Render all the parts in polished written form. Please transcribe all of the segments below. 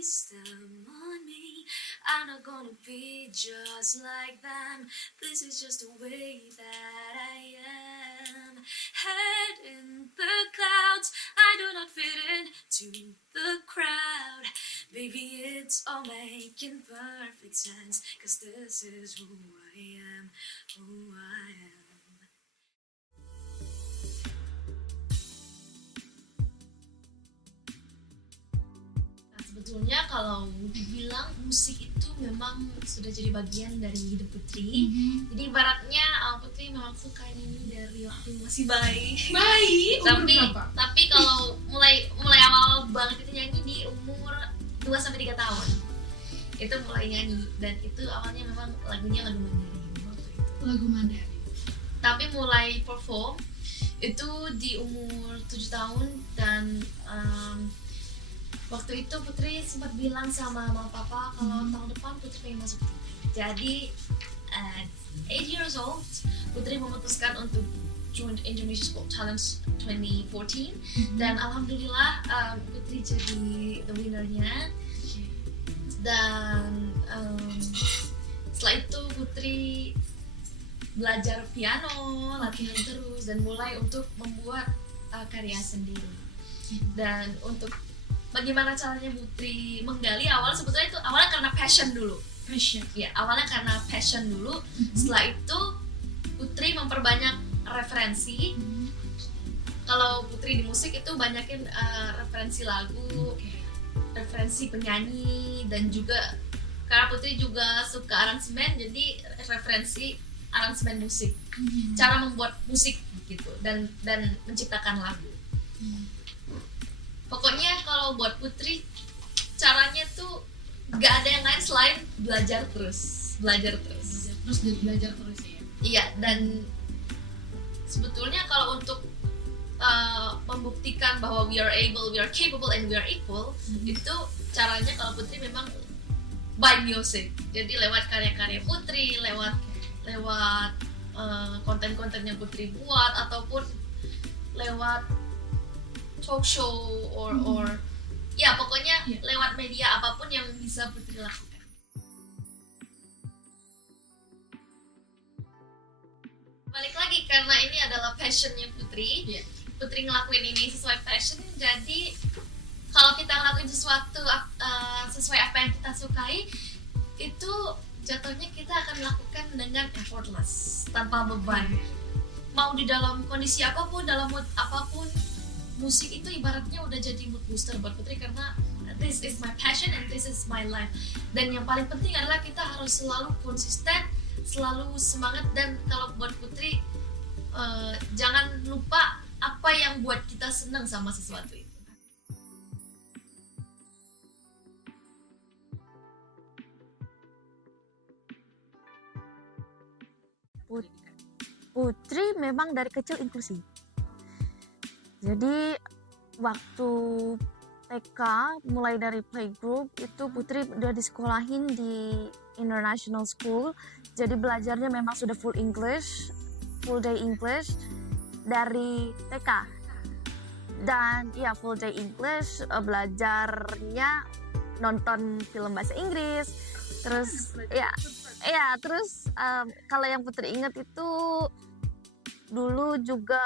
waste them on me. I'm not gonna be just like them. This is just the way that I am. Head in the clouds, I do not fit into the crowd. Baby, it's all making perfect sense, 'cause this is who I am, who I am. Nah, sebetulnya kalau dibilang musik itu memang sudah jadi bagian dari hidup Putri. Jadi ibaratnya Putri memang suka nyanyi dari waktu masih bayi. Tapi kalau mulai awal banget itu nyanyi di umur 2-3 tahun. Itu mulai nyanyi, dan itu awalnya memang lagunya lagu Mandarin waktu itu. Lagu Mandarin. Tapi mulai perform itu di umur 7 tahun, dan waktu itu Putri sempat bilang sama mama papa kalau tahun depan Putri pengen masuk TV. Jadi at 8 years old Putri memutuskan untuk join Indonesia's Got Talent 2014, dan alhamdulillah Putri jadi the winner-nya. Dan setelah itu Putri belajar piano, latihan terus, dan mulai untuk membuat karya sendiri. Dan untuk bagaimana caranya Putri menggali, sebetulnya itu awalnya karena passion dulu. Awalnya karena passion dulu. Setelah itu Putri memperbanyak referensi. Kalau Putri di musik itu banyakin referensi lagu, referensi penyanyi, dan juga karena Putri juga suka aransemen, jadi referensi aransemen musik, cara membuat musik gitu, dan menciptakan lagu. Pokoknya kalau buat Putri caranya tuh gak ada yang lain selain belajar terus ya. Iya, dan sebetulnya kalau untuk membuktikan bahwa we are able, we are capable, and we are equal, itu caranya kalau Putri memang by music. Jadi lewat karya-karya Putri, lewat konten-konten yang Putri buat, ataupun lewat talk show or ya pokoknya lewat media apapun yang bisa Putri lakukan. Balik lagi, karena ini adalah passionnya Putri. Putri ngelakuin ini sesuai passion, jadi kalau kita ngelakuin sesuatu sesuai apa yang kita sukai, itu jatuhnya kita akan melakukan dengan effortless, tanpa beban. Mau di dalam kondisi apapun, dalam mood apapun, musik itu ibaratnya udah jadi mood booster buat Putri, karena this is my passion and this is my life. Dan yang paling penting adalah kita harus selalu konsisten, selalu semangat. Dan kalau buat Putri, jangan lupa apa yang buat kita senang sama sesuatu itu. Putri memang dari kecil inklusi. Jadi waktu TK, mulai dari playgroup itu Putri udah disekolahin di International School. Jadi belajarnya memang sudah full day English dari TK. Dan ya full day English, belajarnya nonton film bahasa Inggris. Terus terus kalau yang Putri ingat itu dulu juga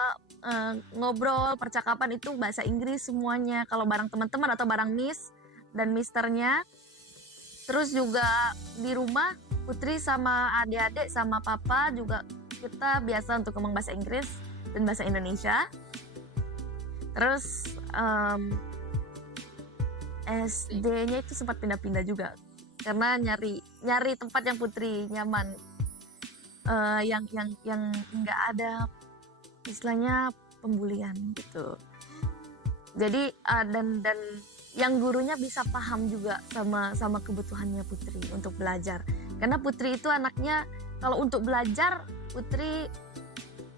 ngobrol, percakapan itu bahasa Inggris semuanya, kalau bareng teman-teman atau bareng Miss dan Misternya. Terus juga di rumah Putri sama adik-adik sama papa juga kita biasa untuk ngomong bahasa Inggris dan bahasa Indonesia. Terus SD-nya itu sempat pindah-pindah juga karena nyari tempat yang Putri nyaman, yang nggak ada istilahnya pembulian gitu. Jadi dan yang gurunya bisa paham juga sama kebutuhannya Putri untuk belajar. Karena Putri itu anaknya kalau untuk belajar, Putri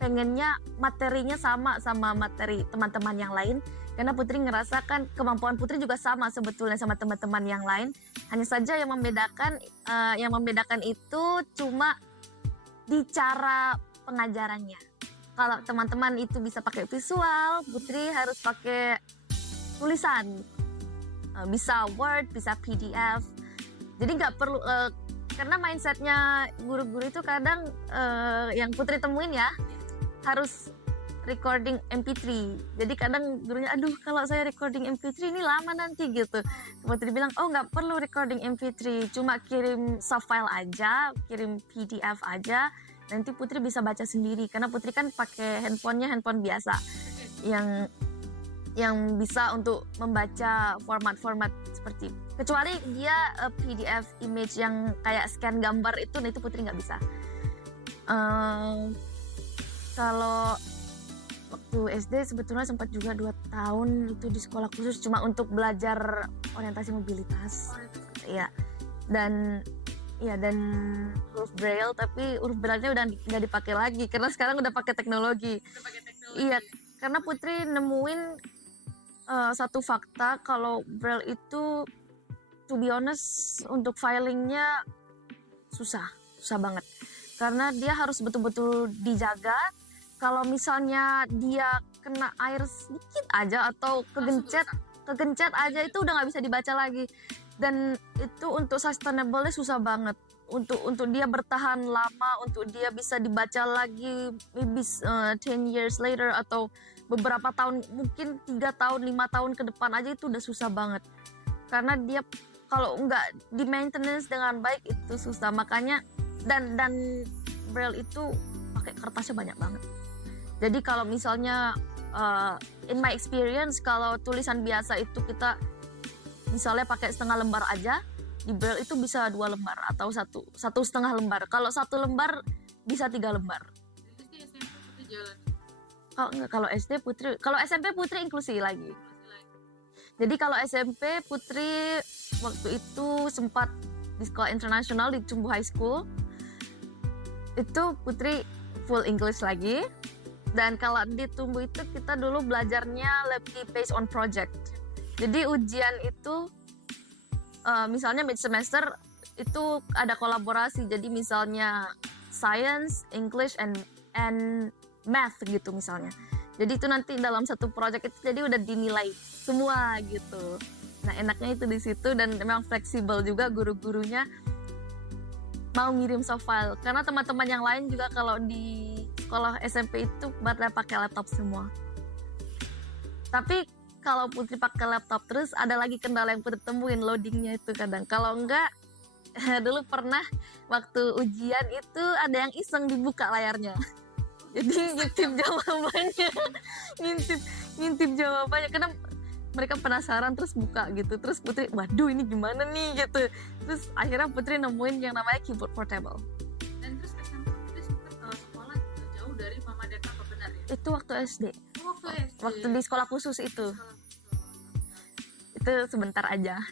pengennya materinya sama materi teman-teman yang lain. Karena Putri ngerasakan kemampuan Putri juga sama sebetulnya sama teman-teman yang lain. Hanya saja yang membedakan itu cuma di cara pengajarannya. Kalau teman-teman itu bisa pakai visual, Putri harus pakai tulisan. bisa Word, bisa PDF. Jadi nggak perlu karena mindsetnya guru-guru itu kadang yang Putri temuin ya harus recording MP3. Jadi kadang gurunya, aduh kalau saya recording MP3 ini lama nanti gitu. Putri bilang, oh nggak perlu recording MP3, cuma kirim soft file aja, kirim PDF aja, nanti Putri bisa baca sendiri. Karena Putri kan pakai handphone biasa yang bisa untuk membaca format-format seperti, kecuali dia PDF image yang kayak scan gambar itu, nah itu Putri nggak bisa. Kalau waktu SD sebetulnya sempat juga 2 tahun itu di sekolah khusus cuma untuk belajar orientasi mobilitas. Iya. Dan huruf braille, tapi huruf braille-nya udah nggak dipakai lagi karena sekarang udah pakai teknologi. Iya, karena Putri nemuin satu fakta kalau braille itu, to be honest, untuk filingnya susah banget karena dia harus betul-betul dijaga. Kalau misalnya dia kena air sedikit aja atau kegencet aja itu udah nggak bisa dibaca lagi, dan itu untuk sustainable-nya susah banget untuk dia bertahan lama, untuk dia bisa dibaca lagi maybe 10 years later atau beberapa tahun, mungkin 3 tahun 5 tahun ke depan aja itu udah susah banget karena dia kalau nggak di maintenance dengan baik itu susah. Makanya dan braille itu pakai kertasnya banyak banget. Jadi kalau misalnya in my experience, kalau tulisan biasa itu kita misalnya pakai setengah lembar aja, di braille itu bisa 2 lembar atau satu setengah lembar. Kalau 1 lembar bisa 3 lembar. Kalau SD Putri, kalau SMP Putri inklusi lagi. Jadi kalau SMP Putri waktu itu sempat di sekolah internasional di Cumbu High School. Itu Putri full English lagi. Dan kalau di Tumbuh itu kita dulu belajarnya lebih based on project. Jadi ujian itu misalnya mid semester itu ada kolaborasi. Jadi misalnya science, English, and math gitu misalnya. Jadi itu nanti dalam satu project itu jadi udah dinilai semua gitu. Nah enaknya itu di situ, dan memang fleksibel juga guru-gurunya mau ngirim soft file. Karena teman-teman yang lain juga kalau di sekolah SMP itu pada pakai laptop semua. Tapi kalau Putri pakai laptop terus ada lagi kendala yang Putri temuin, loadingnya itu kadang. Kalau enggak, dulu pernah waktu ujian itu ada yang iseng dibuka layarnya. Jadi ngintip jawabannya karena mereka penasaran terus buka gitu. Terus Putri, waduh ini gimana nih gitu. Terus akhirnya Putri nemuin yang namanya keyboard portable. Dan terus SMP Putri sempat sekolah jauh dari Mama dan Papa, benar ya? Itu waktu SD. Waktu di sekolah khusus itu. Itu sebentar aja.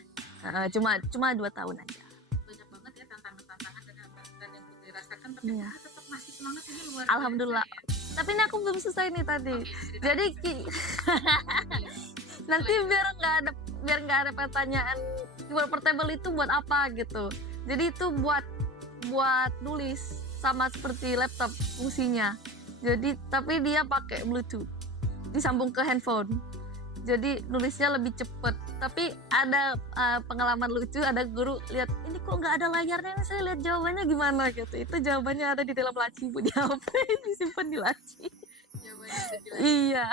Cuma 2 tahun aja. Banyak banget ya tantangan-tantangan dan hambatan yang Putri rasakan, tapi Iya. Putri tetap masih semangat, ini luar Alhamdulillah. biasa ya. Tapi ini aku belum selesai nih tadi. Jadi nanti biar nggak ada pertanyaan keyboard portable itu buat apa gitu. Jadi itu buat nulis sama seperti laptop fungsinya. Jadi tapi dia pakai Bluetooth, disambung ke handphone. Jadi nulisnya lebih cepet. Tapi ada pengalaman lucu, ada guru lihat ini kok nggak ada layarnya, ini saya lihat jawabannya gimana gitu. Itu jawabannya ada di dalam laci Bu, di HP disimpan di laci. Jawabannya udah jelas. Iya,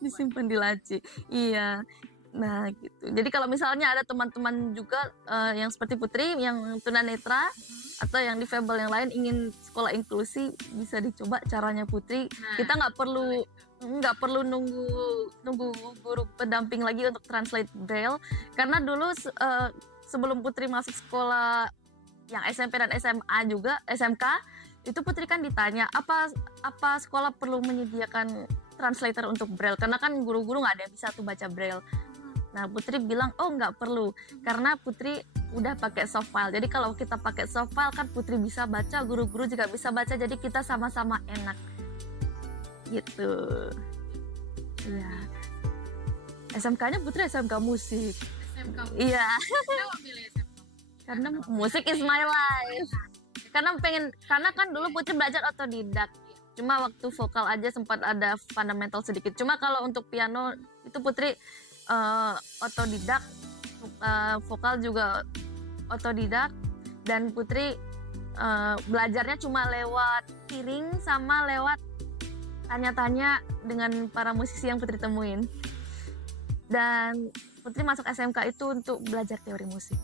disimpan di laci. Iya. Nah gitu. Jadi kalau misalnya ada teman-teman juga yang seperti Putri, yang tunanetra atau yang difabel yang lain ingin sekolah inklusi, bisa dicoba caranya Putri. Nah, Kita nggak perlu nunggu guru pendamping lagi untuk translate braille, karena dulu sebelum Putri masuk sekolah yang SMP dan SMA juga SMK, itu Putri kan ditanya apa sekolah perlu menyediakan translator untuk braille, karena kan guru-guru nggak ada yang bisa tuh baca braille. Nah Putri bilang oh nggak perlu, karena Putri udah pakai soft file. Jadi kalau kita pakai soft file kan Putri bisa baca, guru-guru juga bisa baca, jadi kita sama-sama enak gitu. Iya. SMK-nya Putri SMK musik. SMK. Iya. Kenapa pilih SMK? Karena musik is my life. Karena kan dulu Putri belajar otodidak. Cuma waktu vokal aja sempat ada fundamental sedikit. Cuma kalau untuk piano itu Putri otodidak vokal juga otodidak, dan Putri belajarnya cuma lewat piring sama lewat tanya-tanya dengan para musisi yang Putri temuin. Dan Putri masuk SMK itu untuk belajar teori musik.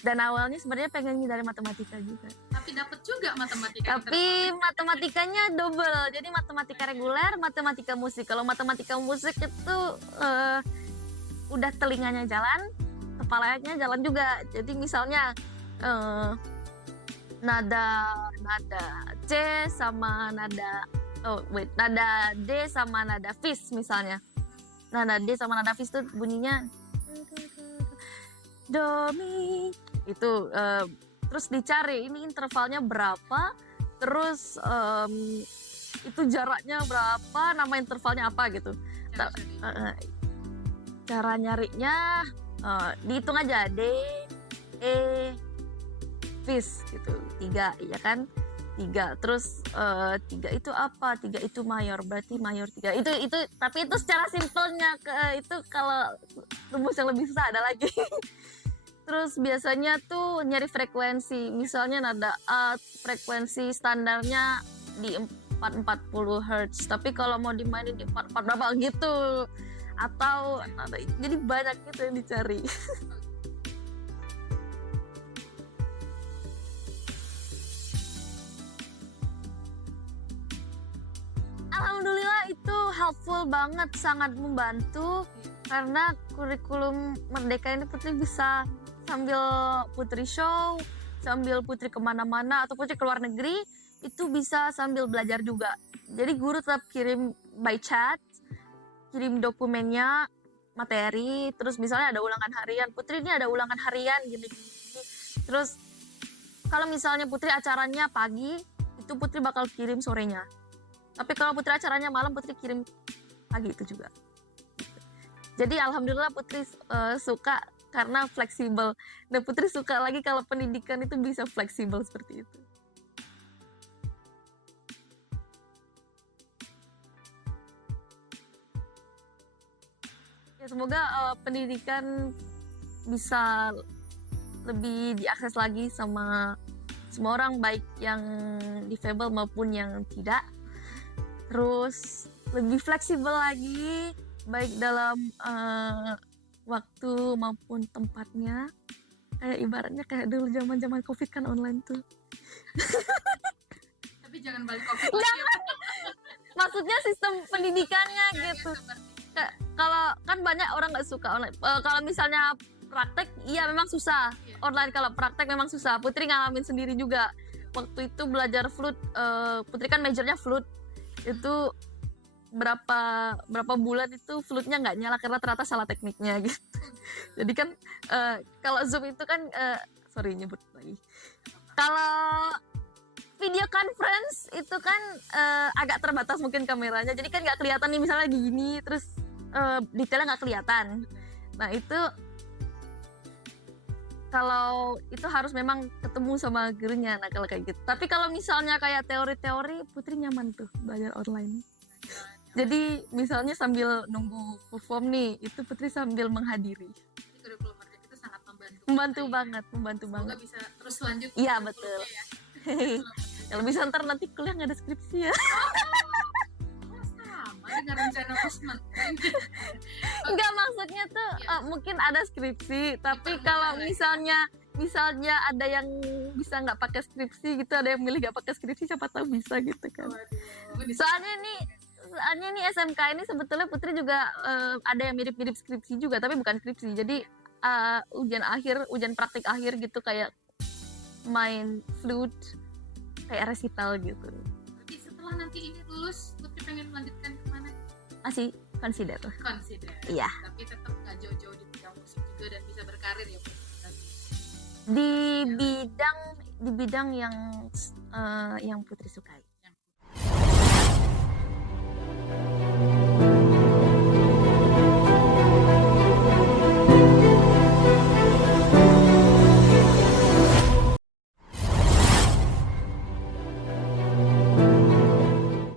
Dan awalnya sebenarnya pengen dari matematika juga. Tapi dapat juga matematika. Tapi matematikanya double. Jadi matematika reguler, matematika musik. Kalau matematika musik itu udah telinganya jalan, kepalanya jalan juga. Jadi misalnya nada C sama nada D sama nada fis misalnya. Nada D sama nada fis tuh bunyinya do mi itu, terus dicari ini intervalnya berapa, terus itu jaraknya berapa, nama intervalnya apa gitu. Cara nyarinya dihitung aja D E fis gitu, 3 ya kan, 3 terus 3 itu apa, 3 itu mayor, berarti mayor 3 itu tapi itu secara simpelnya. Itu kalau rumus yang lebih susah ada lagi. Terus biasanya tuh nyari frekuensi, misalnya nada A frekuensi standarnya di 440 Hz, tapi kalau mau dimainin di 44 berapa gitu, atau jadi banyak gitu yang dicari. Alhamdulillah itu helpful banget, sangat membantu, karena kurikulum Merdeka ini Putri bisa sambil Putri show, sambil Putri kemana-mana, atau Putri keluar negeri, itu bisa sambil belajar juga. Jadi guru tetap kirim by chat, kirim dokumennya, materi, terus misalnya ada ulangan harian, Putri ini ada ulangan harian gini-gini. Terus kalau misalnya Putri acaranya pagi, itu Putri bakal kirim sorenya. Tapi kalau Putri acaranya malam, Putri kirim pagi itu juga. Jadi alhamdulillah Putri suka karena fleksibel. Dan Putri suka lagi kalau pendidikan itu bisa fleksibel seperti itu. Ya, semoga pendidikan bisa lebih diakses lagi sama semua orang, baik yang difabel maupun yang tidak. Terus lebih fleksibel lagi, baik dalam waktu maupun tempatnya. Kayak ibaratnya kayak dulu zaman COVID kan online tuh. Tapi jangan balik COVID lagi. Maksudnya sistem pendidikannya gitu. Kalau kan banyak orang nggak suka online. Kalau misalnya praktek, iya memang susah. Online kalau praktek memang susah. Putri ngalamin sendiri juga. Waktu itu belajar flute, Putri kan majornya flute. Itu berapa bulan itu flute-nya nggak nyala karena ternyata salah tekniknya gitu. Jadi kan kalau Zoom itu kan sorry nyebut lagi. Kalau video conference itu kan agak terbatas mungkin kameranya. Jadi kan nggak kelihatan nih misalnya gini, terus detailnya nggak kelihatan. Nah itu kalau itu harus memang ketemu sama gurunya. Nah kalau kayak gitu. Tapi kalau misalnya kayak teori-teori, Putri nyaman tuh belajar online. Jadi misalnya sambil nunggu perform nih, itu Putri sambil menghadiri. Jadi kurikulum Merdeka itu sangat membantu. Membantu banget. Semoga bisa terus lanjut. Iya betul. Kalau bisa ntar nanti kuliah nggak ada skripsi ya. Sama dengan rencana Usman. Enggak, maksudnya tuh mungkin ada skripsi, tapi kalau misalnya ada yang bisa nggak pakai skripsi gitu, ada yang milih nggak pakai skripsi, siapa tahu bisa gitu kan. Soalnya nih SMK ini sebetulnya Putri juga ada yang mirip-mirip skripsi juga, tapi bukan skripsi. Jadi ujian praktik akhir gitu, kayak main flute, kayak resital gitu. Tapi setelah nanti ini lulus, Putri pengen melanjutkan kemana? Masih consider. Iya. Tapi tetap nggak jauh-jauh di bidang musik juga dan bisa berkarir ya Putri. Di bidang yang Putri sukai.